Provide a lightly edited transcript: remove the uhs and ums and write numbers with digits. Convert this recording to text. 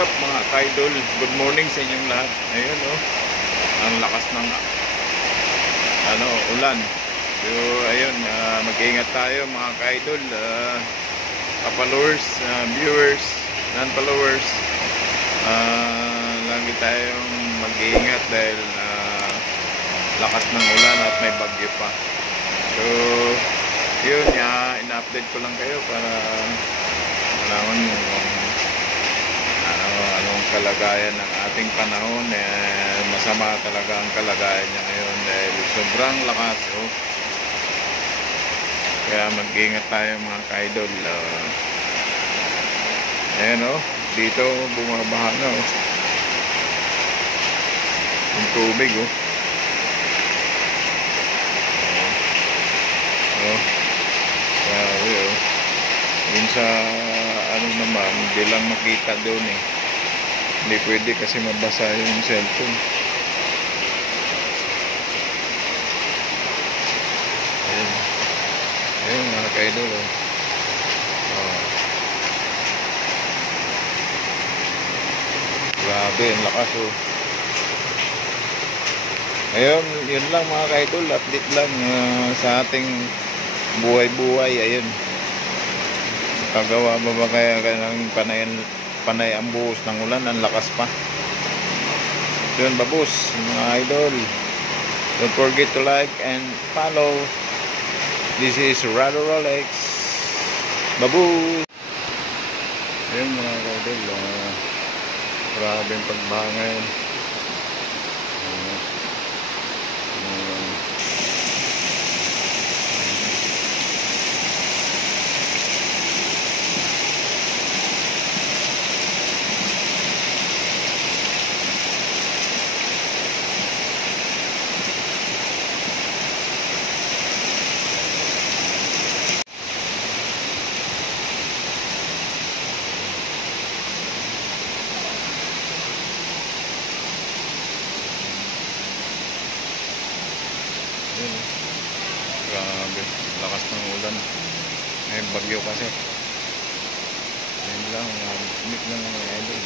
What's up mga ka-idol? Good morning sa inyong lahat. Ayun ang lakas ng ulan. So ayun, mag-iingat tayo mga ka-idol, ka-followers, viewers, non-followers. Lagi tayong mag-iingat dahil lakas ng ulan at may bagyo pa. So yun, ina-update ko lang kayo para malaman anong kalagayan ng ating panahon. Masama talaga ang kalagayan niya ngayon dahil sobrang lakas. Kaya mag-ingat tayo mga ka-idol. Ayan dito bumabaha na yung tubig grabe yun sa naman, hindi lang makita doon hindi pwede kasi mabasa yung cellphone. Ayun mga ka-idol grabe ang lakas ayun, yun lang mga ka-idol, update lang sa ating buhay-buhay. Ayun, kagawa ba kaya ng panay ang buhos ng ulan, ang lakas pa. Yun babos mga idol, don't forget to like and follow. This is Rado Rolex. Babos. Ayun mga idol, grabe yung pagbaha ngayon. Grabe, lakas ng ulan. May bagyo kasi. Ayun lang, mga idol.